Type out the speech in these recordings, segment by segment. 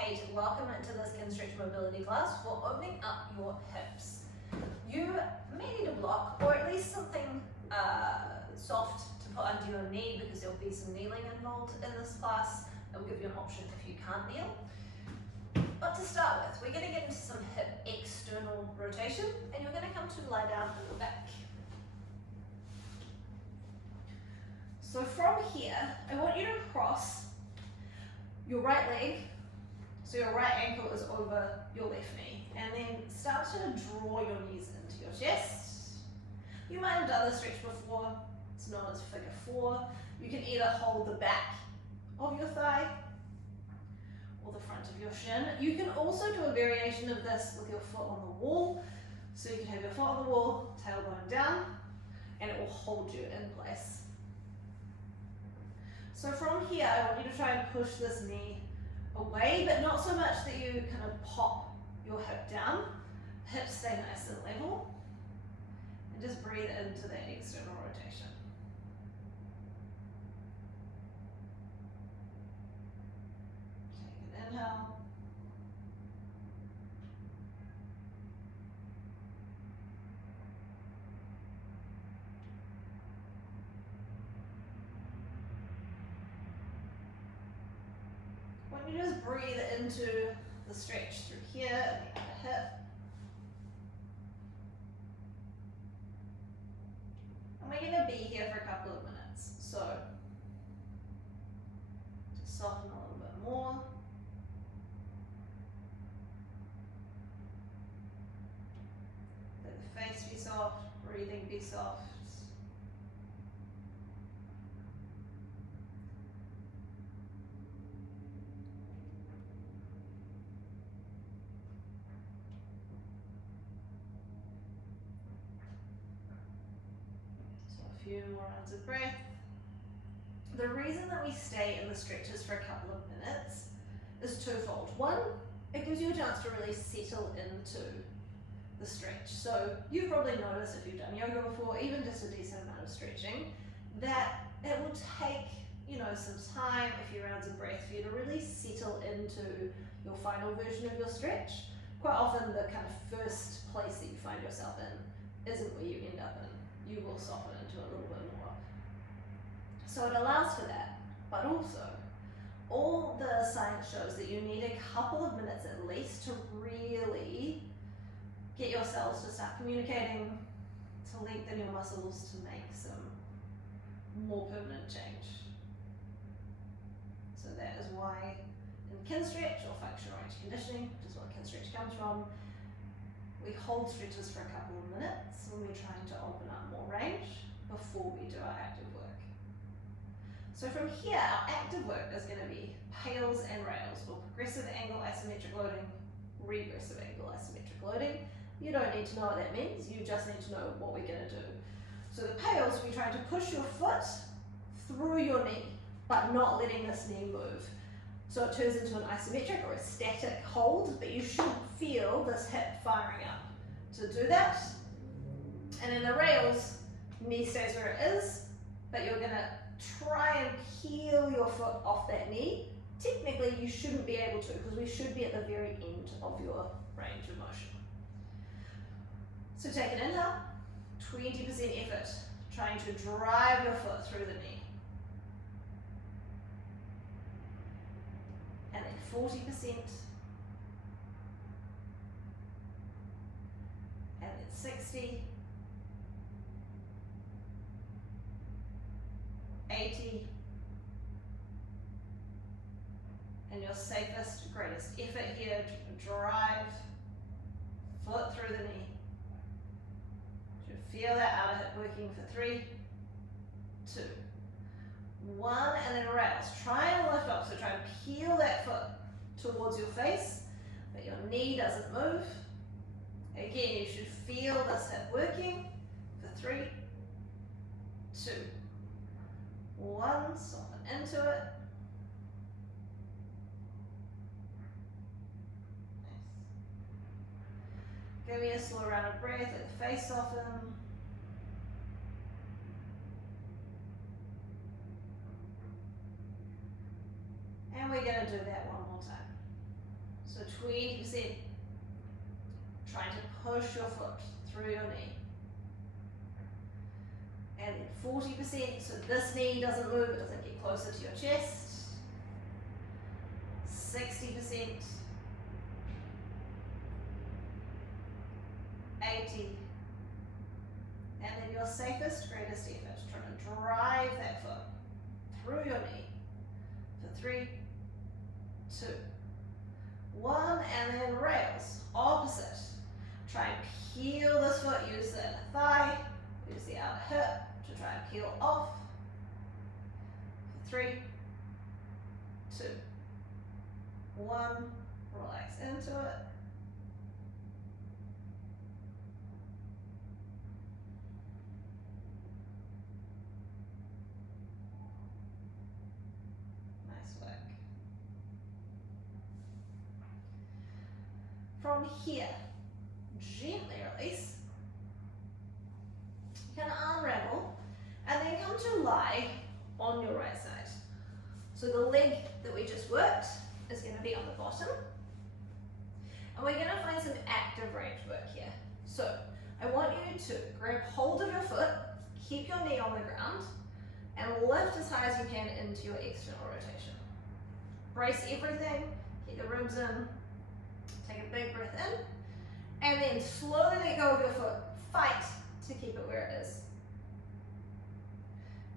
Kate. Welcome into this Kinstretch mobility class for opening up your hips. You may need a block or at least something soft to put under your knee because there'll be some kneeling involved in this class. It'll give you an option if you can't kneel. But to start with, we're going to get into some hip external rotation and you're going to come to lie down on your back. So from here, I want you to cross your right leg, so your right ankle is over your left knee, and then start to draw your knees into your chest. You might have done this stretch before, it's known as figure 4. You can either hold the back of your thigh or the front of your shin. You can also do a variation of this with your foot on the wall. So you can have your foot on the wall, tailbone down, and it will hold you in place. So from here, I want you to try and push this knee away, but not so much that you kind of pop your hip down. Hips stay nice and level. And just breathe into that external rotation. Take an inhale. When you just breathe into the stretch through here and the other hip. And we're going to be here for a couple of minutes. So just soften a little bit more. Let the face be soft, breathing be soft. Few more rounds of breath. The reason that we stay in the stretches for a couple of minutes is twofold. One, it gives you a chance to really settle into the stretch. So you've probably noticed if you've done yoga before, even just a decent amount of stretching, that it will take, some time, a few rounds of breath for you to really settle into your final version of your stretch. Quite often the kind of first place that you find yourself in isn't where you end up in. You will soften into a little bit more. So it allows for that, but also all the science shows that you need a couple of minutes at least to really get yourselves to start communicating, to lengthen your muscles, to make some more permanent change. So that is why in Kinstretch or functional range conditioning, which is what Kinstretch comes from, we hold stretches for a couple of minutes when we're trying to open up more range before we do our active work. So from here, our active work is going to be pails and rails, or progressive angle isometric loading, regressive angle isometric loading. You don't need to know what that means, you just need to know what we're going to do. So the pails, we're trying to push your foot through your knee, but not letting this knee move. So it turns into an isometric or a static hold, but you should feel this hip firing up. To do that, and in the rails, knee stays where it is, but you're going to try and peel your foot off that knee. Technically, you shouldn't be able to because we should be at the very end of your range of motion. So take an inhale, 20% effort, trying to drive your foot through the knee. And then 40%, and then 60, 80, and your safest, greatest effort here to drive foot through the knee. You should feel that outer hip working for 3, 2, 1, and then rails. Try and lift up, so try and peel that foot towards your face, but your knee doesn't move. Again, you should feel this hip working for 3, 2, 1, soften into it. Nice. Give me a slow round of breath, let the face soften. And we're going to do that one more time. So 20%. Trying to push your foot through your knee. And then 40%, so this knee doesn't move, it doesn't get closer to your chest. 60%. 80. And then your safest, greatest effort, trying to drive that foot through your knee for 3, 2, 1, and then rails, opposite. Try and peel this foot, use the inner thigh, use the outer hip to try and peel off. 3, 2, 1, relax into it. Nice work. From here, gently release. You can unravel and then come to lie on your right side. So the leg that we just worked is going to be on the bottom. And we're going to find some active range work here. So I want you to grab hold of your foot, keep your knee on the ground, and lift as high as you can into your external rotation. Brace everything, get your ribs in, take a big breath in, and then slowly let go of your foot. Fight to keep it where it is.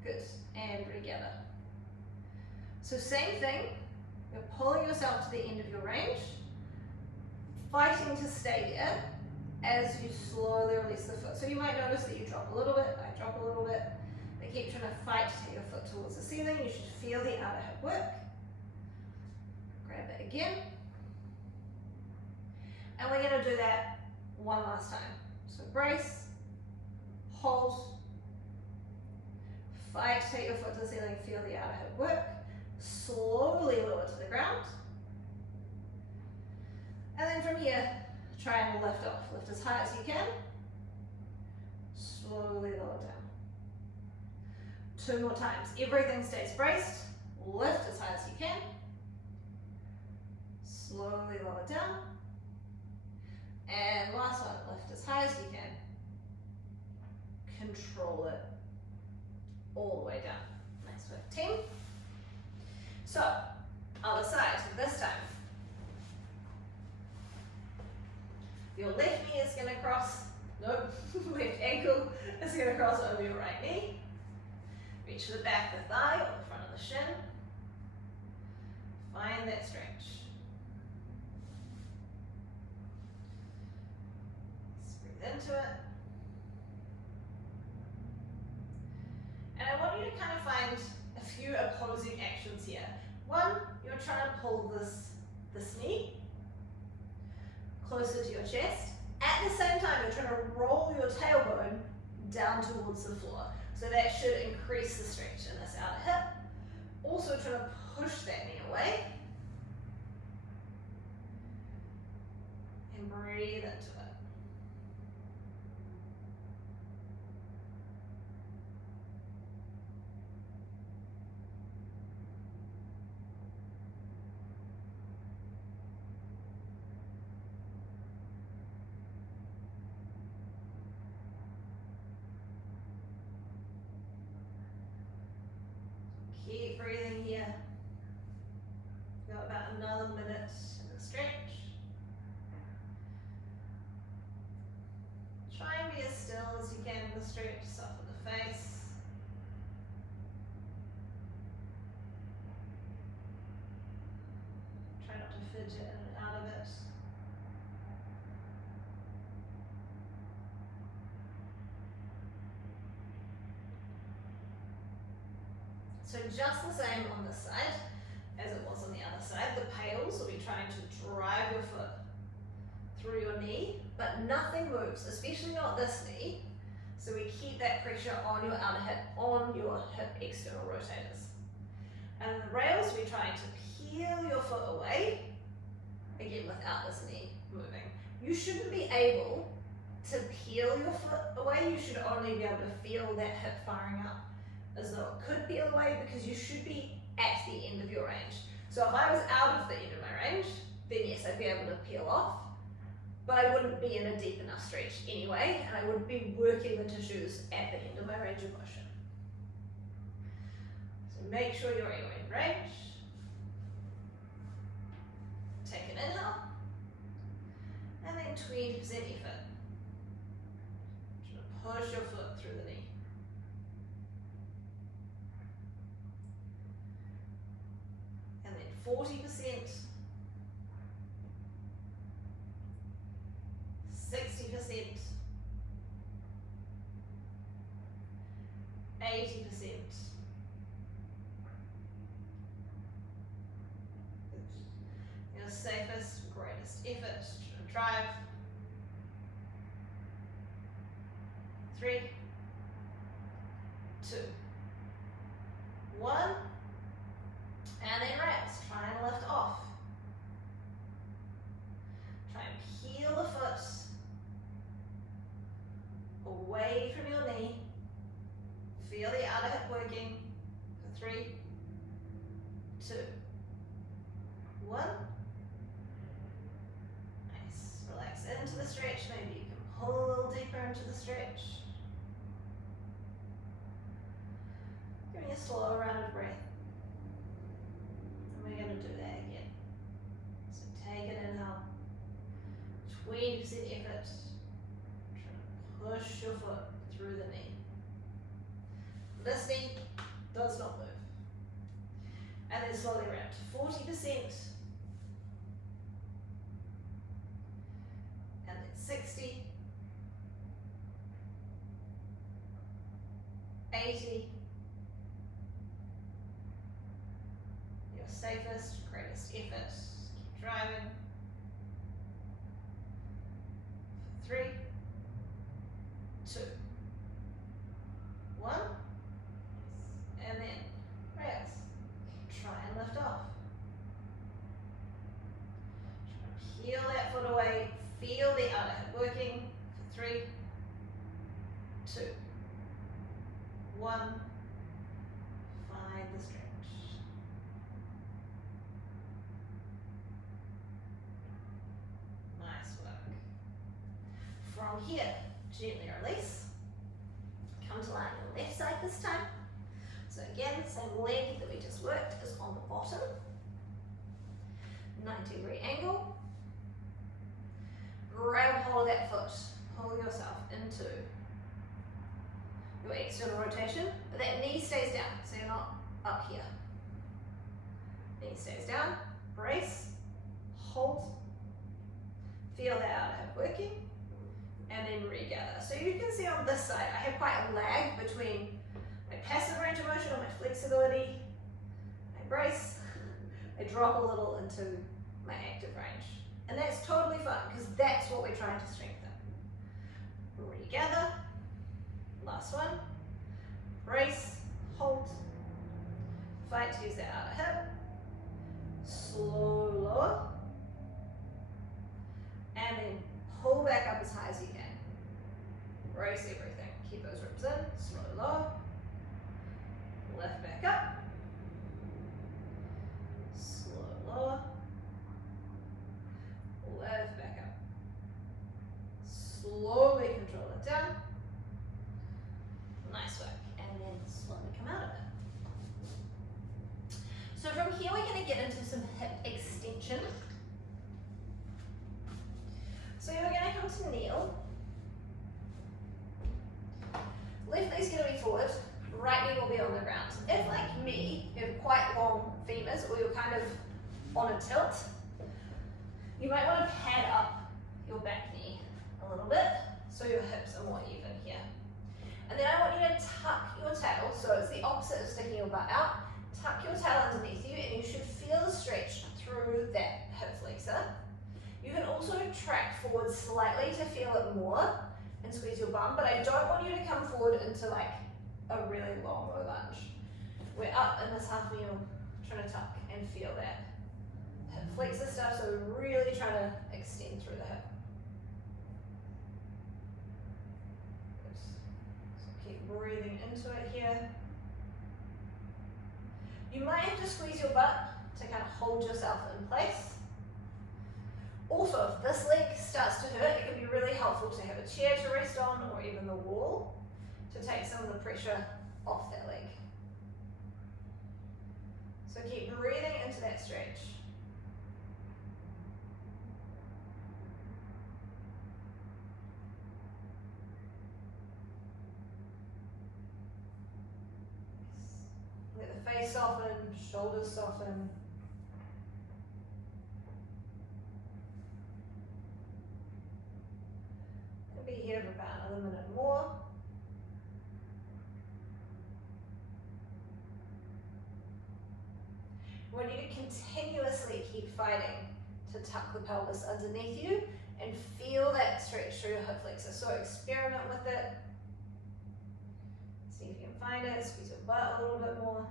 Good, and regather. So same thing, you're pulling yourself to the end of your range, fighting to stay there as you slowly release the foot. So you might notice that you drop a little bit, I drop a little bit, but keep trying to fight to take your foot towards the ceiling. You should feel the outer hip work. Grab it again. And we're going to do that one last time. So brace, hold, fight, take your foot to the ceiling, feel the outer hip work, slowly lower to the ground. And then from here, try and lift off. Lift as high as you can, slowly lower down. 2 more times. Everything stays braced, lift as high as you can, slowly lower down. And last one, lift as high as you can. Control it all the way down. Nice work, team. So, other side, this time. Your left knee is going to cross, nope, left ankle is going to cross over your right knee. Reach the back of the thigh or the front of the shin. Find that stretch. Into it. And I want you to kind of find a few opposing actions here. One, you're trying to pull this knee closer to your chest. At the same time, you're trying to roll your tailbone down towards the floor. So that should increase the stretch in this outer hip. Also trying to push that knee away. And breathe into it. Keep breathing here. Got about another minute in the stretch. Try and be as still as you can in the stretch, soften the face. Try not to fidget in and out of it. So just the same on this side as it was on the other side. The pails will be trying to drive your foot through your knee, but nothing moves, especially not this knee. So we keep that pressure on your outer hip, on your hip external rotators. And the rails, we're trying to peel your foot away, again without this knee moving. You shouldn't be able to peel your foot away, you should only be able to feel that hip firing up as though it could peel away, because you should be at the end of your range. So if I was out of the end of my range, then yes, I'd be able to peel off, but I wouldn't be in a deep enough stretch anyway, and I wouldn't be working the tissues at the end of my range of motion. So make sure you're in range. Take an inhale, and then 20% effort. Try to push your foot through the knee. And then 40%, 60%, 80%. Your safest, greatest effort. Drive. 3, 2, 1, and then rest. Try and lift off. Try and peel the foot away from your knee. Feel the outer hip working for 3, 2, 1. Nice. Relax into the stretch. Maybe you can pull a little deeper into the stretch. Give me a slow round of breath. And we're going to do that again. So take an inhale. 20% effort. Try to push your foot through the knee. This knee does not move. And then slowly round to 40%. And then 60. 80. Your safest, greatest effort. Keep driving. 3, 2, 1. And then rest. Try and lift off. Try to peel that foot away. Feel the outer hip working for 3, 2, 1. Find the stretch. Nice work. From here, gently release. Come to lie on your left side this time. So again, same leg that we just worked is on the bottom. 90-degree angle. Grab hold of that foot. Pull yourself into your external rotation, but that knee stays down, so you're not up here. Knee stays down, brace, hold, feel the outer hip working, and then regather. So you can see on this side, I have quite a lag between my passive range of motion or my flexibility. I brace, I drop a little into my active range. And that's totally fine, because that's what we're trying to strengthen. Regather. Last one. Brace, hold. Fight to use that outer hip. Slow lower. And then pull back up as high as you can. Brace everything. Keep those ribs in. Slow lower. Lift back up. Slow lower. Lift back up. Slowly control it down. Nice work. And then slowly come out of it. So from here we're going to get into some hip extension. So you're going to come to kneel. Left leg's going to be forward, right knee will be on the ground. If, like me, you have quite long femurs or you're kind of on a tilt, you might want to pad up your back knee a little bit so your hips are more even here. And then I want you to tuck your tail, so it's the opposite of sticking your butt out. Tuck your tail underneath you and you should feel the stretch through that hip flexor. You can also track forward slightly to feel it more and squeeze your bum, but I don't want you to come forward into like a really long low lunge. We're up in this half kneel, trying to tuck and feel that hip flexor stuff, so we're really trying to extend through the hip. Good. So keep breathing into it here. You might have to squeeze your butt to kind of hold yourself in place. Also, if this leg starts to hurt, it can be really helpful to have a chair to rest on or even the wall to take some of the pressure off that leg. So keep breathing into that stretch. Let the face soften, shoulders soften. We'll be here for about another minute more. I want you to continuously keep fighting to tuck the pelvis underneath you and feel that stretch through your hip flexor. So experiment with it. See if you can find it. Squeeze your butt a little bit more.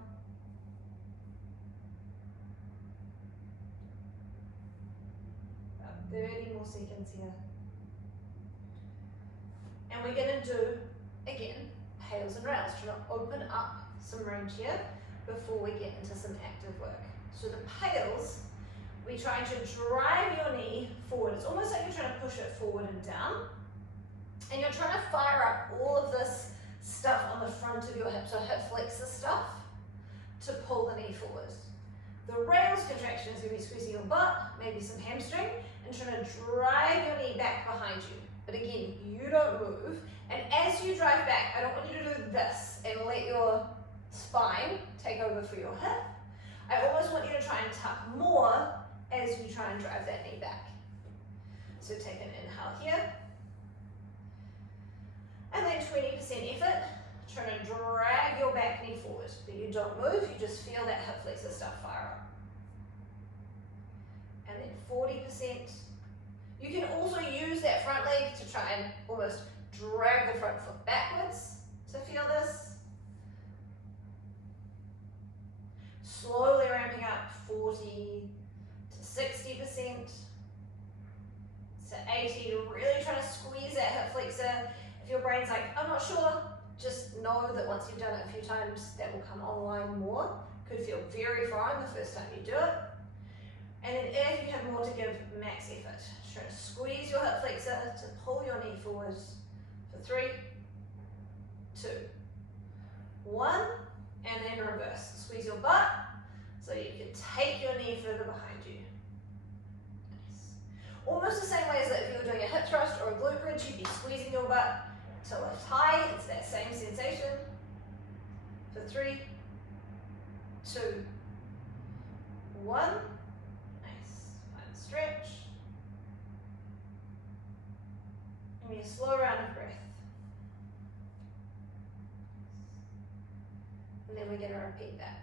About 30 more seconds here. And we're going to do, again, pails and rails. Trying to open up some range here before we get into some active work. So the pails, we try to drive your knee forward. It's almost like you're trying to push it forward and down. And you're trying to fire up all of this stuff on the front of your hip, so hip flexor stuff, to pull the knee forward. The rails contraction is going to be squeezing your butt, maybe some hamstring, and trying to drive your knee back behind you. But again, you don't move. And as you drive back, I don't want you to do this and let your spine take over for your hip. I almost want you to try and tuck more as you try and drive that knee back. So take an inhale here. And then 20% effort, trying to drag your back knee forward. But you don't move, you just feel that hip flexor stuff fire up. And then 40%. You can also use that front leg to try and almost drag the front foot backwards to feel this. Slowly ramping up 40 to 60% to 80 to really try to squeeze that hip flexor. If your brain's like, I'm not sure, just know that once you've done it a few times, that will come online more. Could feel very foreign the first time you do it. And then if you have more to give, max effort. Try to squeeze your hip flexor to pull your knee forward for 3, 2, 1, and then reverse. Squeeze your butt so you can take your knee further behind you. Nice. Almost the same way as if you were doing a hip thrust or a glute bridge, you'd be squeezing your butt to lift high. It's that same sensation. For 3, 2, 1. Nice. Find the stretch. Give me a slow round of breath. And then we're going to repeat that.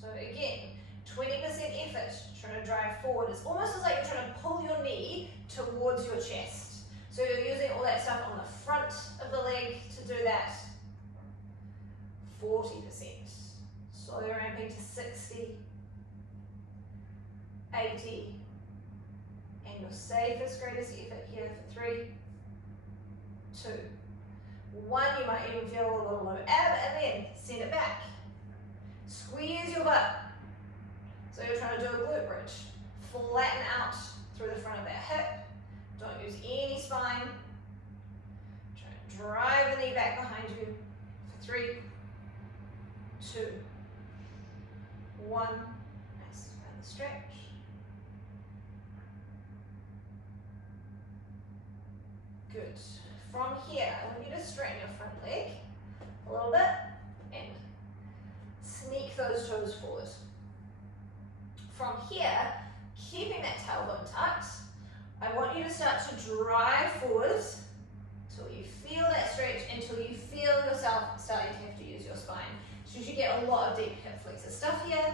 So again, 20% effort, trying to drive forward. It's almost as like you're trying to pull your knee towards your chest. So you're using all that stuff on the front of the leg to do that. 40%. Slowly ramping to 60, 80, and your safest, greatest effort here for 3, 2, 1. You might even feel a little low ab, and then send it back. Squeeze your butt. So you're trying to do a glute bridge. Flatten out through the front of that hip. Don't use any spine. Try to drive the knee back behind you for 3, 2, 1. Nice. Find the stretch. Good. From here, I want you to straighten your front leg a little bit and sneak those toes forward. From here, keeping that tailbone tucked, I want you to start to drive forward until you feel that stretch, until you feel yourself starting to have to use your spine. So you get a lot of deep hip flexor stuff here.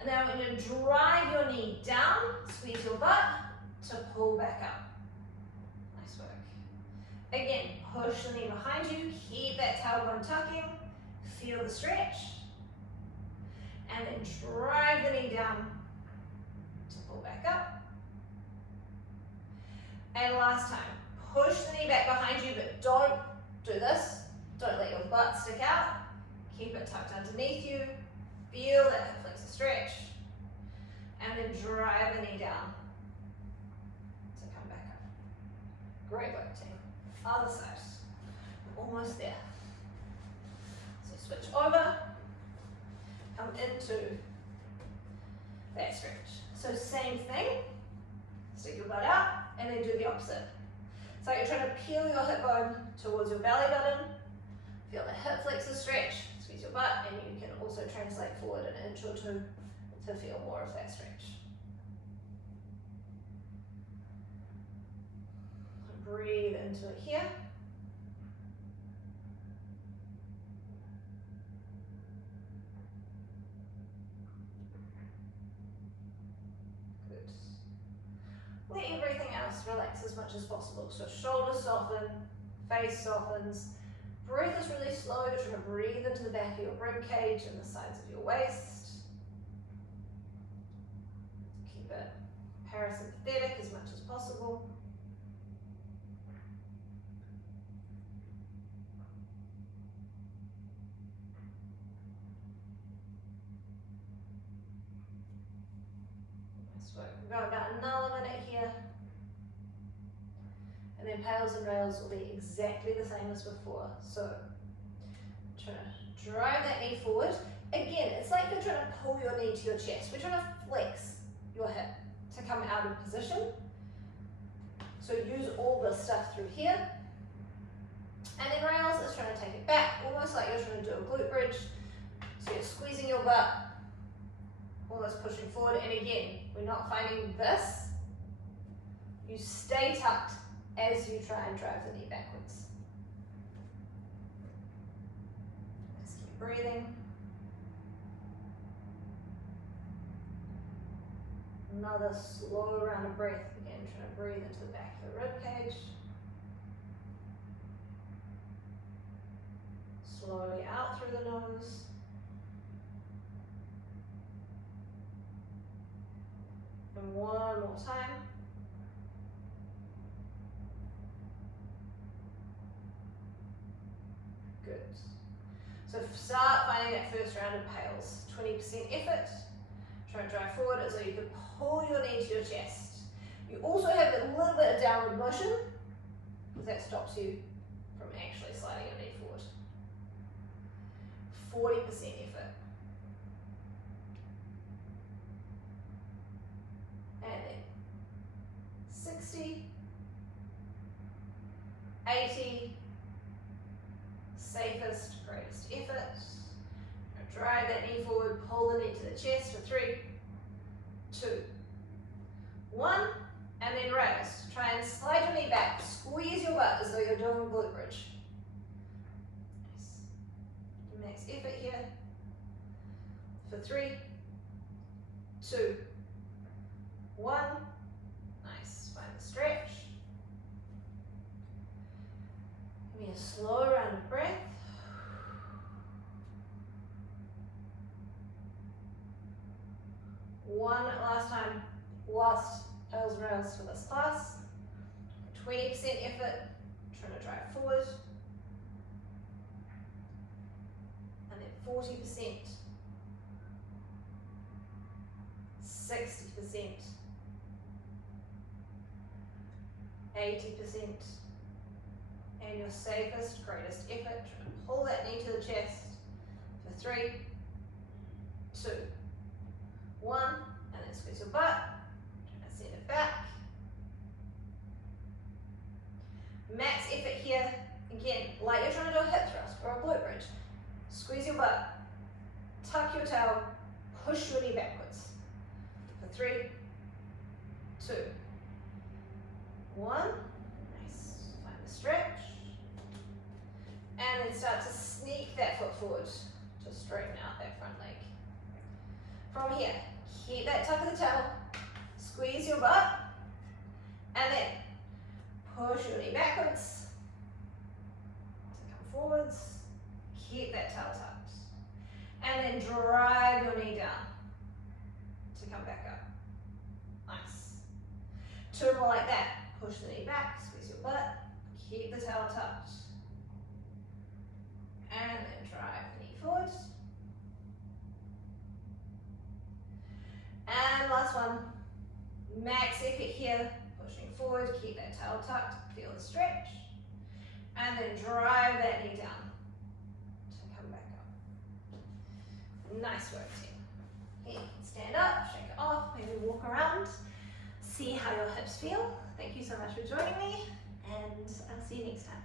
And then I'm going to drive your knee down, squeeze your butt to pull back up. Nice work. Again, push the knee behind you, keep that tailbone tucking, feel the stretch, and then drive the knee down to pull back up. And last time, push the knee back behind you, but don't do this. Don't let your butt stick out. Keep it tucked underneath you. Feel that hip flexor stretch. And then drive the knee down Great work, team. Other side. Almost there. So switch over, come into that stretch. So same thing, stick your butt out, and then do the opposite. It's like you're trying to peel your hip bone towards your belly button, feel the hip flexor stretch, squeeze your butt, and you can also translate forward an inch or two to feel more of that stretch. Breathe into it here. Good. Let everything else relax as much as possible. So shoulders soften, face softens. Breath is really slow. You're trying to breathe into the back of your rib cage and the sides of your waist. Keep it parasympathetic as much as possible. We've got about another minute here. And then pails and rails will be exactly the same as before. So, try to drive that knee forward. Again, it's like you're trying to pull your knee to your chest. We're trying to flex your hip to come out of position. So use all this stuff through here. And then rails is trying to take it back, almost like you're trying to do a glute bridge. So you're squeezing your butt, almost pushing forward. And again, we're not finding this. You stay tucked as you try and drive the knee backwards. Just keep breathing. Another slow round of breath. Again, trying to breathe into the back of the rib cage. Slowly out through the nose. And one more time. Good. So start finding that first round of pails. 20% effort. Try and drive forward as though you could pull your knee to your chest. You also have a little bit of downward motion, because that stops you from actually sliding your knee forward. 40% effort. And then 60, 80, safest, greatest effort. Drive that knee forward, pull the knee to the chest for 3, 2, 1, and then raise. Try and slide your knee back, squeeze your butt as though you're doing a glute bridge. Nice. Max effort here for 3, 2, 1. Nice. Find the stretch. Give me a slow round of breath. One last time, last pails and rails for this class. 20% effort, trying to drive forward. And then 40%, 60%, 80%, and your safest, greatest effort, trying to pull that knee to the chest for 3, 2, 1, and then squeeze your butt, trying to send it back. Max effort here, again, like you're trying to do a hip thrust or a glute bridge. Squeeze your butt, tuck your tail, push your knee backwards. For 3, 2, 1, nice, find the stretch. And then start to sneak that foot forward to straighten out that front leg. From here, keep that tuck of the tail, squeeze your butt, and then push your knee backwards to come forwards, keep that tail tucked, and then drive your knee down to come back up. Nice. 2 more like that. Push the knee back, squeeze your butt, keep the tail tucked, and then drive the knee forward. And last one, max effort here, pushing forward, keep that tail tucked, feel the stretch, and then drive that knee down to come back up. Nice work, team. Here, stand up, shake it off, maybe walk around, see how your hips feel. Thank you so much for joining me, and I'll see you next time.